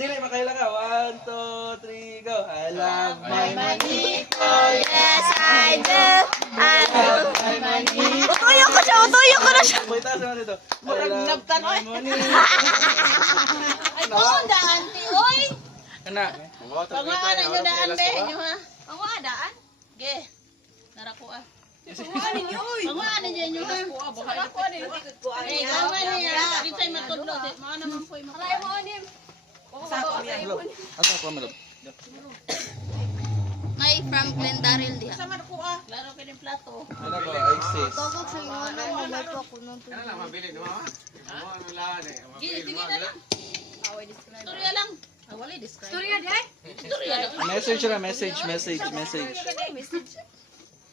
dili makaila ka. 1, 2, 3, go. I love my Manito, yes I do. I love my manito. Utuyo ko na siya. Buita sa dito. Murag nabtan, oy. Ay, Ano? kung daan, ti, oy. Kana. Pangwaan ang daan, be. Inyo, ha? Pangwaan, daan? Ge. Narako, ah. Pangwaan ninyo, oy. Pangwaan ninyo, inyo, ha? Narako, ninyo. Eh, pangwaan niya. Di tayo matudlo. Mga naman po, makalay mo, anim. Asa ko malab. May from Glendaryl diha. Sama na ko, ah. Laro ka ng plato. Ano ko? ISIS. Pagod sa inyo na mabay po ako ng Ano lang mabili no mama? Ano lang eh. Sige na lang. Storya lang. Wala describe. Storya di ay? Storya lang. Message na, message.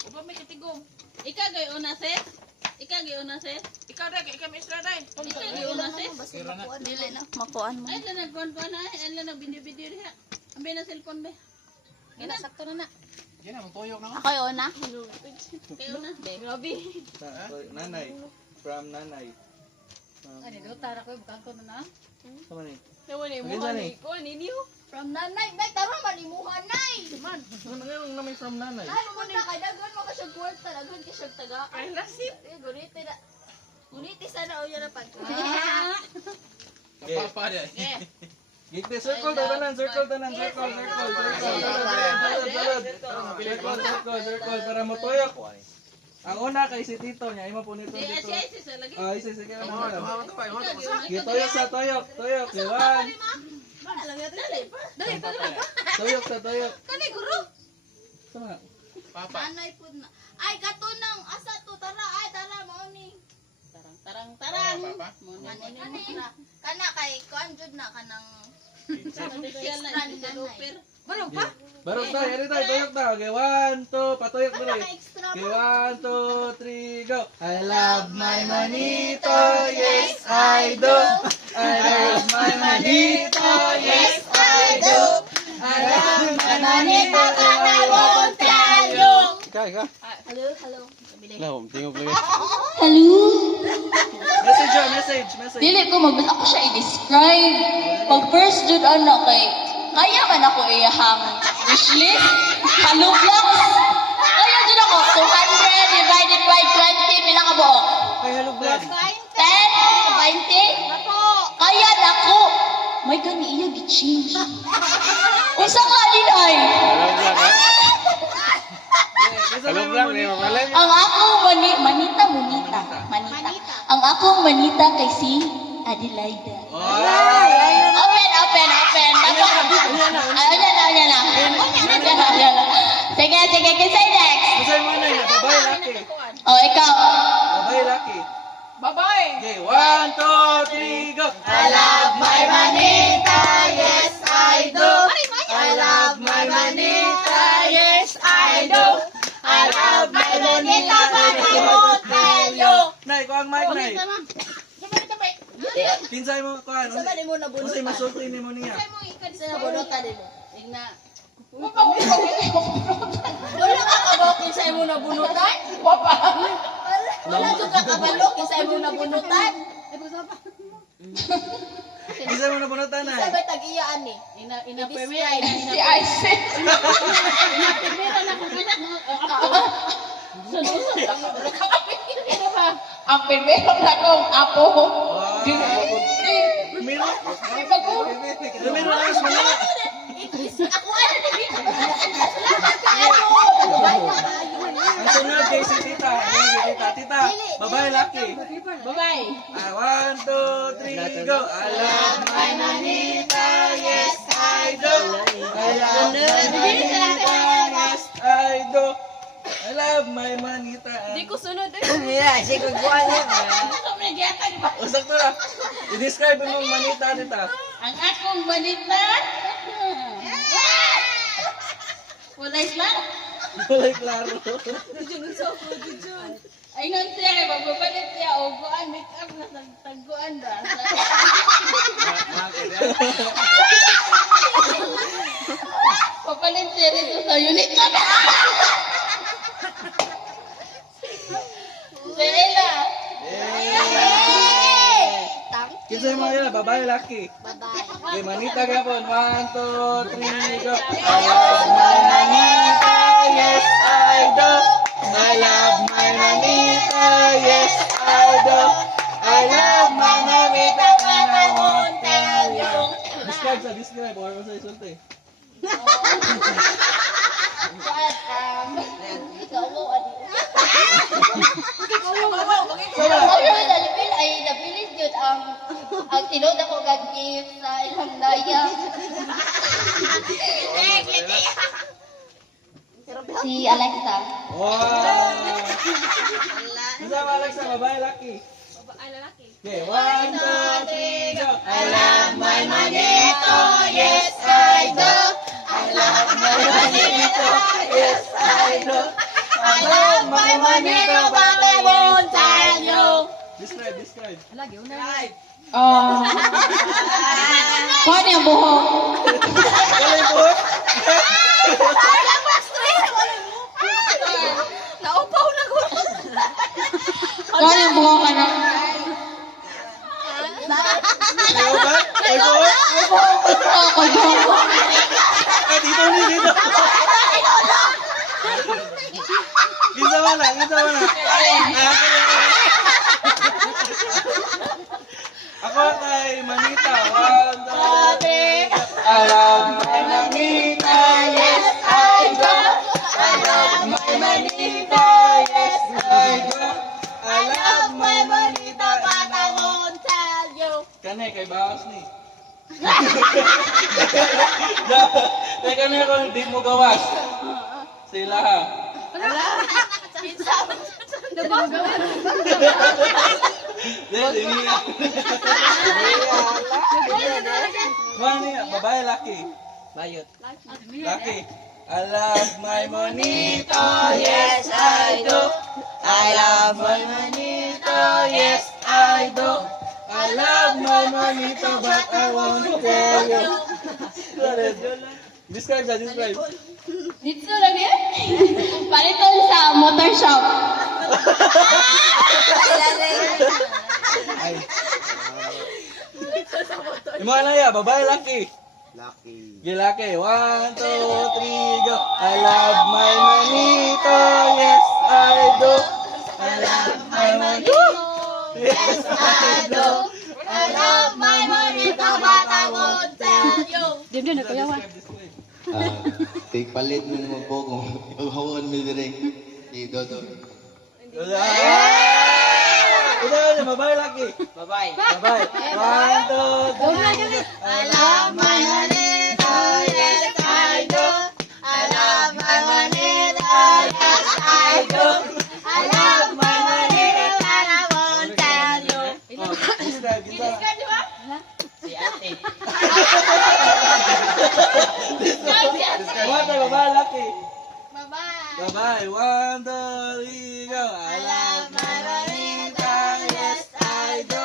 Upa may katigom. Ikaw gay una set? Ikaw gay una set? Ikaw ra kay kami isra dai. Ikaw gay una set? Dili na, makuan mo. Ay na nagkuan pa na, ay na binibidyo diha. Ambi na cellphone be. Gina sakto na na. Yan ang tuyok na. Ako yun na. Kay una. Grabe. Nanay. From nanay. Ani do tara ko bukan ko na. Sama ni. Nawani mo ani ko ninyo. From nanay, nay, tara manimuhan, nay. Man, ano naman from nanay? Nay, pumunta kay dagan mo ka siya kwarta, dagan ka siya taga. Ay lasip. Guniti na. Guniti sana o yan na pag. Papa dia. Gigte circle tanan, circle. Circle para motoyok. Ang una kay si Tito niya, imo po nito dito. Ah, isa sige na mo. Gitoyok sa toyok. 1. Toyok sa toyok. Kani guru? Sama. Papa. Nanay pud na. Ay katunang asa to tara, ay tara mo ni. Tarang. Papa. Kana kay kuan jud na kanang Barang pa? Barok tayo, eri tayo, toyok tayo. Okay, 1, 2, patoyok dali. extra Okay, 1, 2, 3, go. I love my manito, yes I do. I love my manito, yes I do. I love my manito, and I won't tell you. Ika. Hello. Lahom, tingog lagi. Hello? Message. Dili ko mabit ako siya i-describe. Pag first jud ana kay kaya man ako iyahang wishlist. Haluglax. Kaya jud ako 200 divided by 20 pinakabuok. Ay, hello vlog. 10, 20. Kaya nako. May gani iya gi-change. Usa ka din ay. Hello vlog, mamalay. Ang akong manita. Ang akong manita kay si Adelaida. Open. Ayan na. Sige, kinsay next? Masay mo na, babae laki. Oh, ikaw. Babae laki. Babae. Okay, 1, 2, 3, go. I love my manita, yes I do. I love my manita, yes I do. I love my manita, but I won't tell you. Nay, ko ang mic, nay. Kinsay mo, kuhan. Sabali mo na Unsay masulti ni mo niya. Sa nabunutan din mo. Igna. Wala ka kabalok sa imo na bunutan? Wala jud ka kabalok sa imo na bunutan? Kinsay mo na bunutan, nay. Sabay tag-iyaan ni. Ina premier. Si Isaac. Primera na kung kanya. Ang primero na kong apo. Lumiro. Lumiro na mas malala. Ako ano ni? Ang sunod kay si Tita. Tita, babae laki. Babae. 1, 2, 3, go. I love my manita, yes I do. I love my manita, yes I do. I love my manita. Di ko sunod eh. Usak to na. I-describe mo ang manita, Tita. Ang akong manita. Wala isla? Kulay klaro. Ay nun siya, magbabalit siya. O guan, make up na tagguan ba? Papalit siya dito sa unit na ba? Sela. Kinsay mo yun, babae laki. Babae. Okay, manita gapon. 1, 2, 3, go. I love my manita, yes I do. I love my manita, yes I do. I love my manita and I won't tell you. Describe sa describe. Or mo sa isulti. Ikaw mo, ano? Ay, napilit yun ang tinod ako gag-gift sa ilang daya. Si Alexa. Wow! Kasama Alexa, babae, laki. Okay, 1, 2, 3, go. I love my manito, yes I do. I love my manito, yes I do. I love my manito, but I won't tell you. Describe. Paano yung buhok? Galing po. Naupaw na ko. Paano yung buhok ka na? Ayaw ba? Ay po. Ako buhok. Ah, dito. Ginsa mo na. Ako kay Manita. 1, 2, 3. I love my Manita, yes I do. I love my Manita, yes I do. I love my Manita, but I won't tell you. Kani, kay Baos ni. Kaya kani ako, hindi mo gawas. Sila ha. Mani, babae, laki. Bayot. Laki. I love my monito, yes I do. I love my monito, yes I do. I love my monito, but I won't tell you. Describe. Dito lang yan? Palitan sa motor shop. Ay. Yung mga naya, babae, laki. Laki. 1, 2, 3, go. I love my manito, yes I do. I love my manito, yes I do. I love my manito, but I won't tell you. Diyan na kuya wa. Take palit mo naman po kung hawakan mo direk. Si Dodo. Ito, babae, laki. Babae. 1, 2, 3. I love my manito, yes I do. I love my manito, yes I do. I love my manito, and I won't tell you. Describe. Describe, babae, laki. Babae, 1, 2, 3, go. I love my manita, yes I do.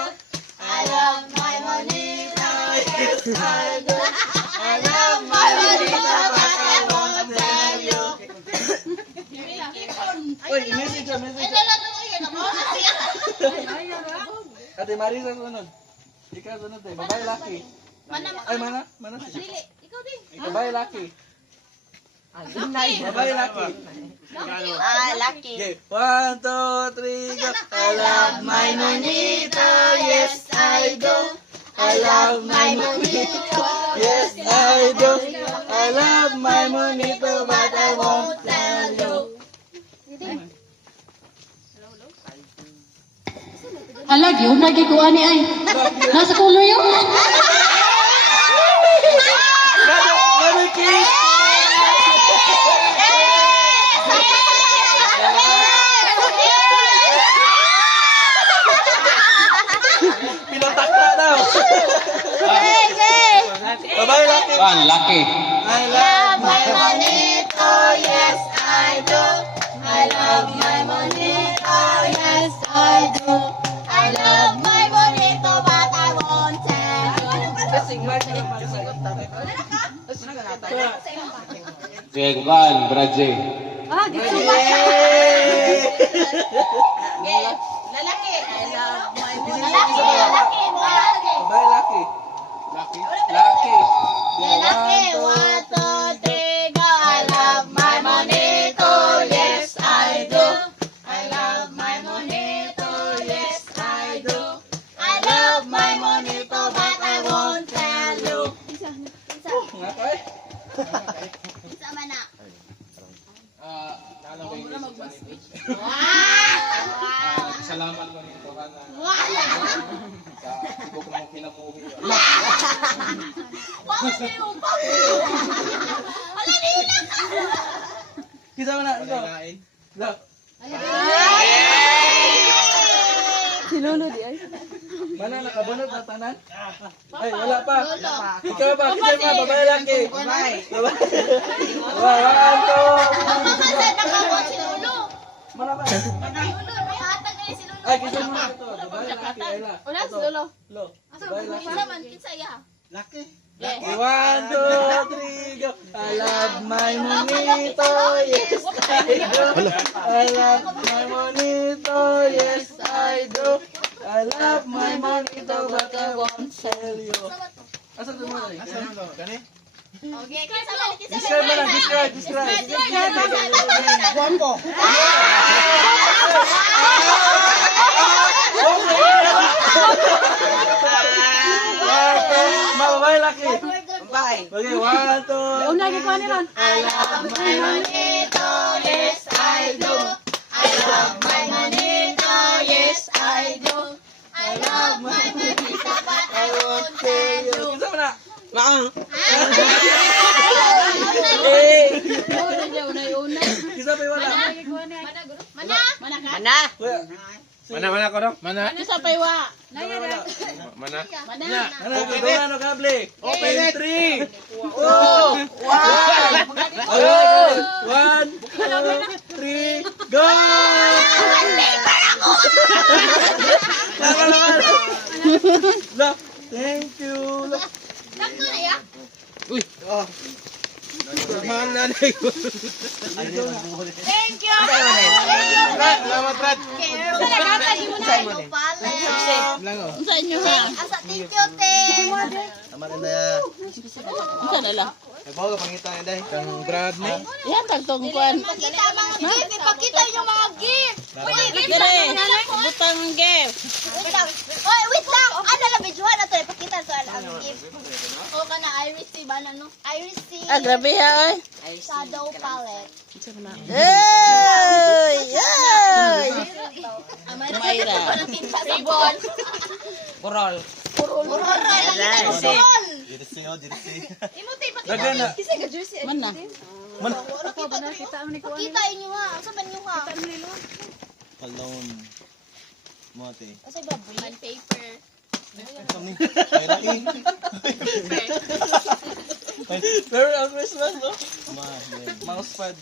I love my manita, yes I do. I love my manita, but I won't tell you. Uy, message. Ate Marisa sunod. Ikaw sunod eh. Babae, laki. Ay, mana? Ikaw din. Babae, laki. Babae, laki. Lucky. Okay, 1, 2, 3, go. I love my manita, yes I do. I love my manito, yes I do. I love my manito, but I won't tell you. Halag yun, nagkikuha ni ay. Nasa kulo yun. Merry Kiss! Pinatakla daw. Babae, laki. Laki. I love my Manito, yes I do. I love my manito, yes I do. I love my manito, but I won't tell you. Sige, kukan, Bradje. Lalaki. I love my Babae, laki. Lucky. Lucky, 1, 2, 3, go. I love my monito, yes I do. I love my monito, yes I do. I love my monito, but I won't tell you. Nga kay? Isa man na. Nalang ko yung salamat ko nito ka na sa ibok mong kinabuhi. Kita mo na. Ito. Pagkain. Look. Mana nakabunod na tanan? Ay, wala pa. Ikaw ba? Kita mo, babae laki. Babae. One, two. Mana ba? Ay, kita mo na ito. Babae laki. Ay, la. Ito. Lo. Babae laki. Okay, 1, 2, 3, go. I love my monito, yes I do. I love my monito, yes I do. I love my monito, but I won't tell you. Asa ito mo rin? Asa naman to? Gani? Okay, kisa man, kisa man. Describe mo lang, describe. Guwapo. Babae laki. Okay, 1, 2. I love my monito, yes I do. I love my monito, yes I do. I love my monito, but I won't tell you. Kisa mo na. Maang. Kisa pa yung wala. Mana ko dong? Mana? Ano sa paywa? Wala. Mana? Mana? Ano, gawin ano kable? Open 3, 2, 1. Okay, 1, 2, 3, go! Tama naman. Look, thank you. Look. Mahal na na yun. Thank you. Salamat, Brad. Unsa inyo ha? Asa thank you, te. Tama na na. Unsa na lang? Nagbawa ka pangita na dahil. Kang Brad ni. Yan tagtong kwan. Pakita ang mga gift. Ipakita yung mga gift. Uy, gift Dire, lang. butang gift. Wait lang. Oy, wait lang. Ano lang, videohan na to. Ipakita ko ang gift. O ka na, I receive, ano? I receive Ah, grabe ha oy. shadow palette. Hey! Hey! Mayra. Ribbon. Burol. Burol. Dirisi o, dirisi. Imote, Lagyan na. Man na. pakita inyo ha. Asa ba inyo ha? Palon. Mote. Asa ba? Man paper. Kami. Mayroon. Merry Christmas, no? Ma. Mousepad.